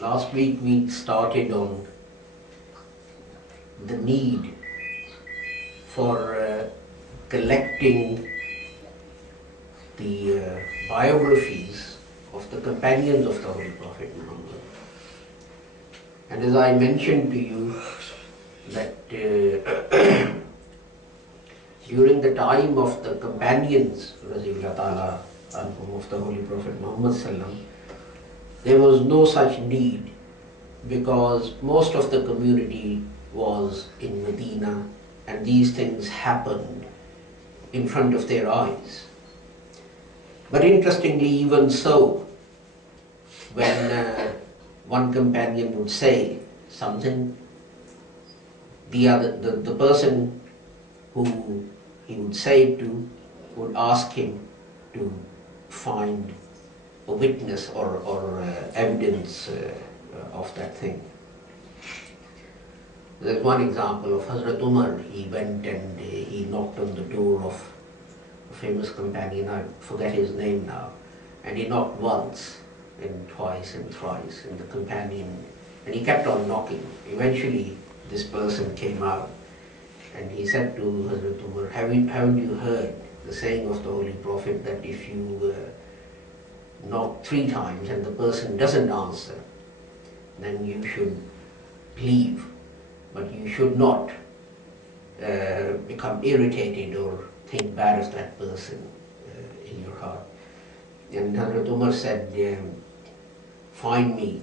Last week we started on the need for collecting the biographies of the companions of the Holy Prophet Muhammad. And as I mentioned to you that during the time of the companions of the Holy Prophet Muhammad, there was no such need, because most of the community was in Medina and these things happened in front of their eyes. But interestingly, even so, when one companion would say something, the person who he would say it to would ask him to find a witness or evidence of that thing. There's one example of Hazrat Umar. He went and he knocked on the door of a famous companion, I forget his name now, and he knocked once and twice and thrice, and the companion, and he kept on knocking. Eventually this person came out and he said to Hazrat Umar, haven't you heard the saying of the Holy Prophet that if you knock 3 times and the person doesn't answer, then you should leave, but you should not become irritated or think bad of that person in your heart. And Hazrat Umar said, find me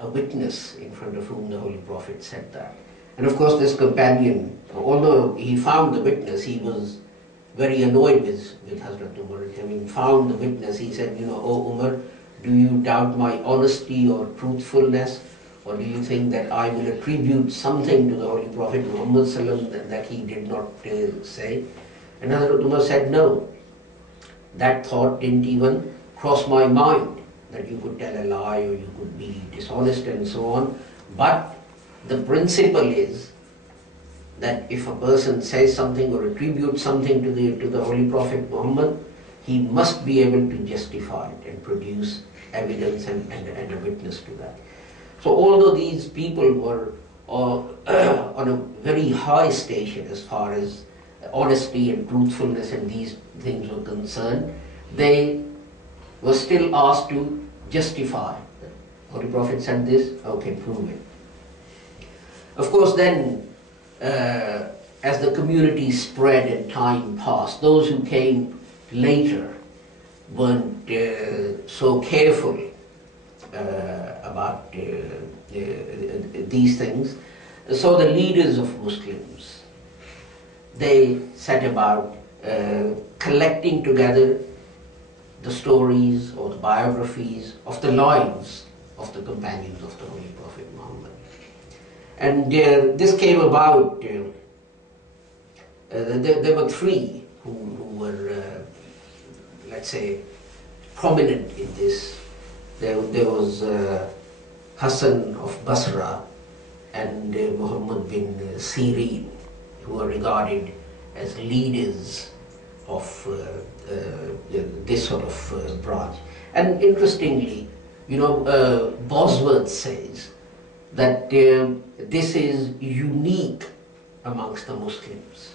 a witness in front of whom the Holy Prophet said that. And of course this companion, although he found the witness, he was very annoyed with Hazrat Umar. Having found the witness, he said, "Oh Umar, do you doubt my honesty or truthfulness? Or do you think that I will attribute something to the Holy Prophet Muhammad that he did not say?" And Hazrat Umar said, "No, that thought didn't even cross my mind, that you could tell a lie or you could be dishonest and so on. But the principle is that if a person says something or attributes something to the Holy Prophet Muhammad, he must be able to justify it and produce evidence and a witness to that." So although these people were on a very high station as far as honesty and truthfulness and these things were concerned, they were still asked to justify. The Holy Prophet said this, okay, prove it. Of course then, as the community spread and time passed, those who came later weren't so careful about these things. So the leaders of Muslims, they set about collecting together the stories or the biographies of the lives of the companions of the Holy Prophet Muhammad. And this came about, there were 3 who were, let's say, prominent in this. There was Hassan of Basra and Muhammad bin Sirin, who are regarded as leaders of this sort of branch. And interestingly, Bosworth says that this is unique amongst the Muslims,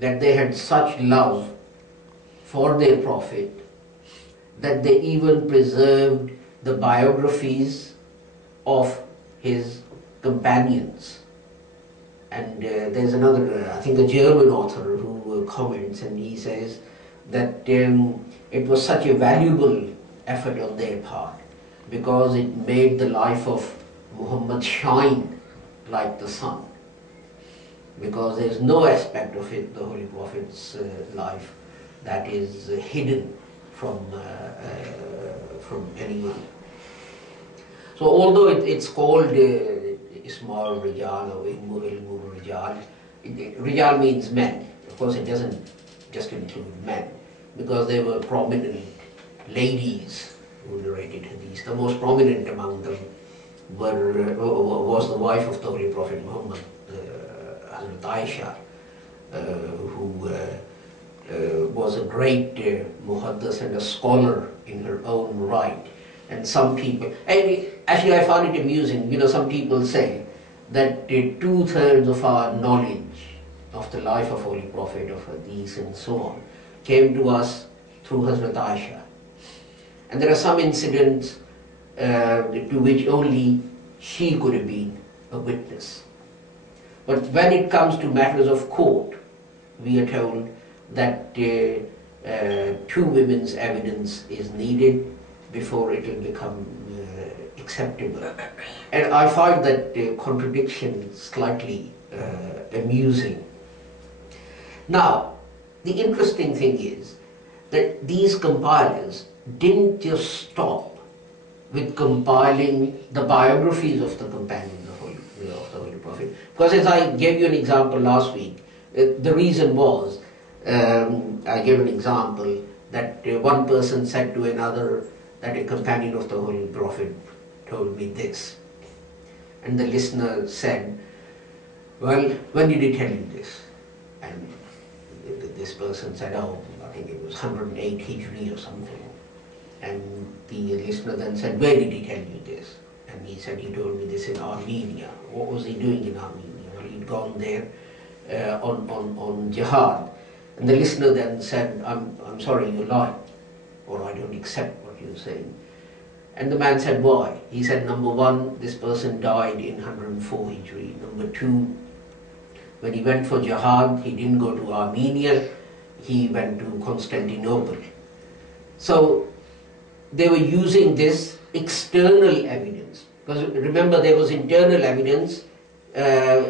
that they had such love for their Prophet that they even preserved the biographies of his companions. And there's another, I think a German author who comments, and he says that it was such a valuable effort on their part because it made the life of Muhammad shine like the sun, because there's no aspect of it, the Holy Prophet's life, that is hidden from anyone. So although it's called Ismail Rijal or Ilmul Rijal, Rijal means men. Of course it doesn't just include men, because there were prominent ladies who narrated hadith. The most prominent among them was the wife of the Holy Prophet Muhammad, Hazrat Aisha, who was a great muhaddis and a scholar in her own right. And some people, actually I found it amusing, some people say that 2/3 of our knowledge of the life of Holy Prophet, of Hadith and so on, came to us through Hazrat Aisha. And there are some incidents to which only she could have been a witness. But when it comes to matters of court, we are told that 2 women's evidence is needed before it will become acceptable. And I find that contradiction slightly amusing. Now, the interesting thing is that these compilers didn't just stop with compiling the biographies of the companions of the Holy Prophet. Because as I gave you an example last week, the reason was, I gave an example that one person said to another that a companion of the Holy Prophet told me this. And the listener said, well, when did he tell you this? And this person said, oh, I think it was 108 Hijri or something. And the listener then said, where did he tell you this? And he said, he told me this in Armenia. What was he doing in Armenia? Well, he'd gone there on jihad. And the listener then said, I'm sorry, you lied, or I don't accept what you're saying. And the man said, why? He said, number 1, this person died in 104 Hijri. Number 2, when he went for jihad, he didn't go to Armenia, he went to Constantinople. So they were using this external evidence. Because remember, there was internal evidence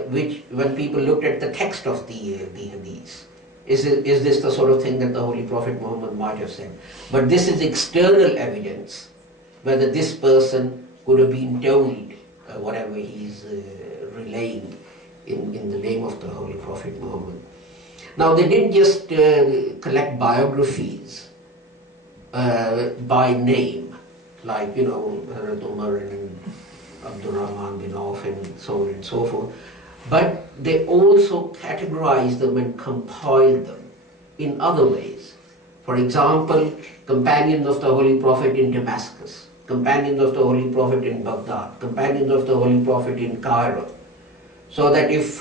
which, when people looked at the text of the Hadith, is this the sort of thing that the Holy Prophet Muhammad might have said? But this is external evidence, whether this person could have been told whatever he's relaying in the name of the Holy Prophet Muhammad. Now, they didn't just collect biographies by name, like, Hazrat Umar and Abdul Rahman bin Auf and so on and so forth, but they also categorized them and compiled them in other ways. For example, companions of the Holy Prophet in Damascus, companions of the Holy Prophet in Baghdad, companions of the Holy Prophet in Cairo. So that if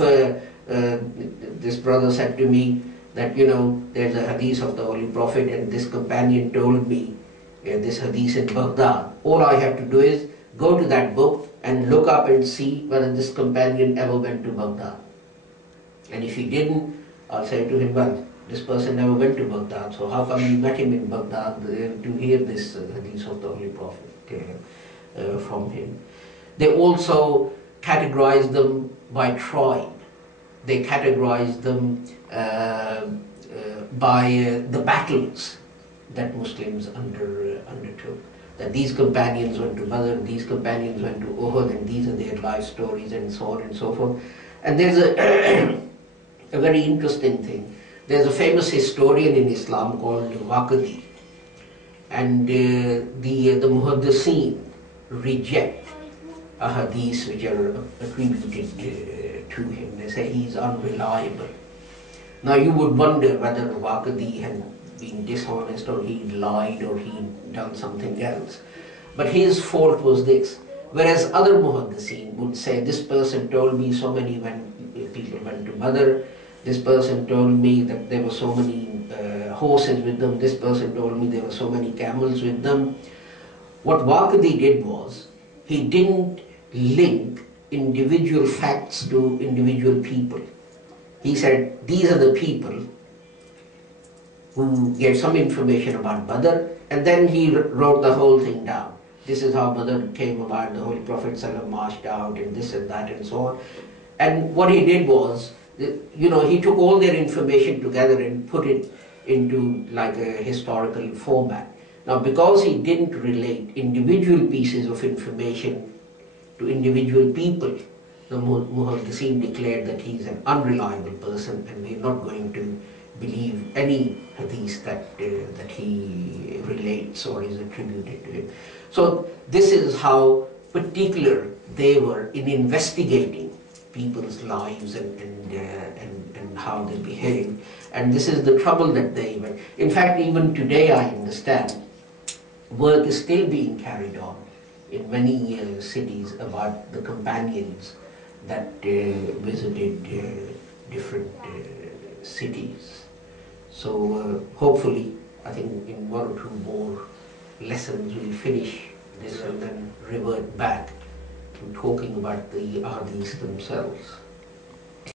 this brother said to me that, there's a hadith of the Holy Prophet and this companion told me this hadith in Baghdad, all I have to do is go to that book and look up and see whether this companion ever went to Baghdad. And if he didn't, I'll say to him, well, this person never went to Baghdad, so how come you met him in Baghdad to hear this hadith of the Holy Prophet from him? They also categorized them by tribe. They categorized them by the battles that Muslims undertook. That these companions went to Badr, these companions went to Uhud, and these are their life stories, and so on and so forth. And there's a very interesting thing. There's a famous historian in Islam called Waqidi, and the Muhaddiseen reject hadiths which are attributed to him. They say he's unreliable. Now you would wonder whether Waqidi had been dishonest, or he lied, or he done something else. But his fault was this. Whereas other Muhaddiseen would say, this person told me so many people went to Badr, this person told me that there were so many horses with them, this person told me there were so many camels with them. What Waqidi did was, he didn't link individual facts to individual people. He said, these are the people who gave some information about Badr, and then he wrote the whole thing down. This is how Badr came about, the Holy Prophet ﷺ marched out, and this and that and so on. And what he did was, he took all their information together and put it into like a historical format. Now, because he didn't relate individual pieces of information to individual people, the Muhaddiseen declared that he's an unreliable person, and we're not going to believe any hadith that he relates or is attributed to him. So this is how particular they were in investigating people's lives and how they behave. And this is the trouble that they were. In fact, even today I understand work is still being carried on in many cities about the companions that visited different cities. So hopefully, I think in one or two more lessons we'll finish this and then revert back to talking about the ahadith themselves.